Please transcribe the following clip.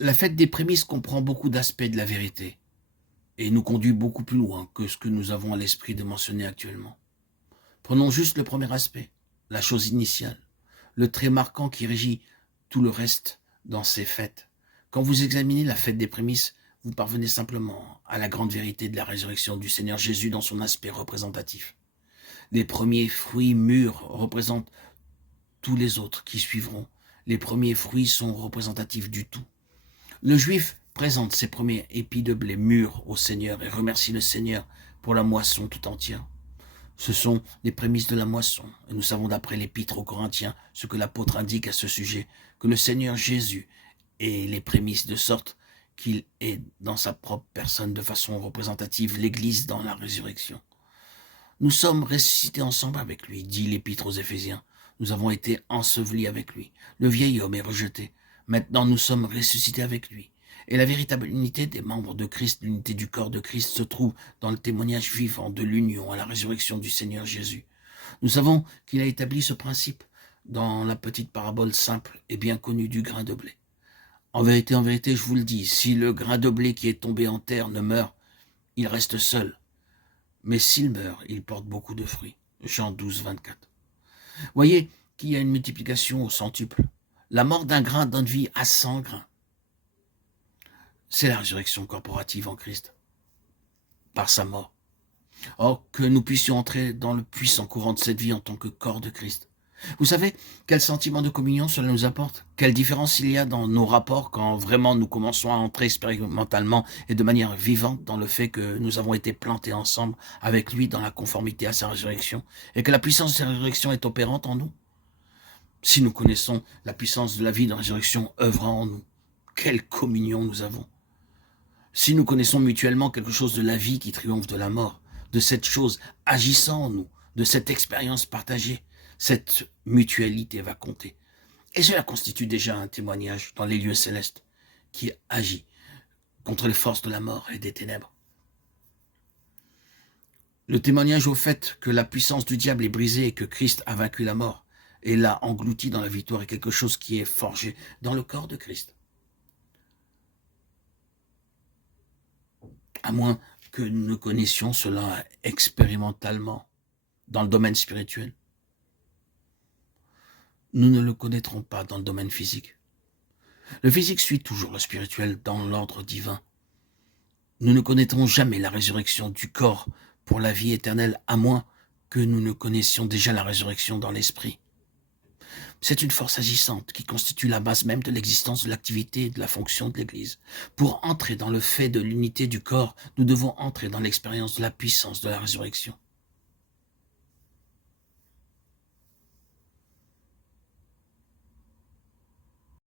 La fête des prémices comprend beaucoup d'aspects de la vérité et nous conduit beaucoup plus loin que ce que nous avons à l'esprit de mentionner actuellement. Prenons juste le premier aspect, la chose initiale, le trait marquant qui régit tout le reste dans ces fêtes. Quand vous examinez la fête des prémices, vous parvenez simplement à la grande vérité de la résurrection du Seigneur Jésus dans son aspect représentatif. Les premiers fruits mûrs représentent tous les autres qui suivront. Les premiers fruits sont représentatifs du tout. Le Juif présente ses premiers épis de blé mûrs au Seigneur et remercie le Seigneur pour la moisson tout entière. Ce sont les prémices de la moisson, et nous savons d'après l'Épître aux Corinthiens ce que l'apôtre indique à ce sujet, que le Seigneur Jésus est les prémices de sorte qu'il est dans sa propre personne de façon représentative l'Église dans la résurrection. Nous sommes ressuscités ensemble avec lui, dit l'Épître aux Éphésiens. Nous avons été ensevelis avec lui. Le vieil homme est rejeté. Maintenant nous sommes ressuscités avec lui. Et la véritable unité des membres de Christ, l'unité du corps de Christ, se trouve dans le témoignage vivant de l'union à la résurrection du Seigneur Jésus. Nous savons qu'il a établi ce principe dans la petite parabole simple et bien connue du grain de blé. En vérité, je vous le dis, si le grain de blé qui est tombé en terre ne meurt, il reste seul. Mais s'il meurt, il porte beaucoup de fruits. Jean 12, 24. Voyez qu'il y a une multiplication au centuple. La mort d'un grain donne vie à 100 grains. C'est la résurrection corporative en Christ, par sa mort. Or, que nous puissions entrer dans le puissant courant de cette vie en tant que corps de Christ. Vous savez quel sentiment de communion cela nous apporte? Quelle différence il y a dans nos rapports quand vraiment nous commençons à entrer expérimentalement et de manière vivante dans le fait que nous avons été plantés ensemble avec lui dans la conformité à sa résurrection et que la puissance de sa résurrection est opérante en nous? Si nous connaissons la puissance de la vie de la résurrection œuvrant en nous, quelle communion nous avons! Si nous connaissons mutuellement quelque chose de la vie qui triomphe de la mort, de cette chose agissant en nous, de cette expérience partagée, cette mutualité va compter. Et cela constitue déjà un témoignage dans les lieux célestes qui agit contre les forces de la mort et des ténèbres. Le témoignage au fait que la puissance du diable est brisée et que Christ a vaincu la mort et l'a englouti dans la victoire est quelque chose qui est forgé dans le corps de Christ. À moins que nous ne connaissions cela expérimentalement dans le domaine spirituel. Nous ne le connaîtrons pas dans le domaine physique. Le physique suit toujours le spirituel dans l'ordre divin. Nous ne connaîtrons jamais la résurrection du corps pour la vie éternelle, à moins que nous ne connaissions déjà la résurrection dans l'esprit. C'est une force agissante qui constitue la base même de l'existence de l'activité et de la fonction de l'Église. Pour entrer dans le fait de l'unité du corps, nous devons entrer dans l'expérience de la puissance de la résurrection.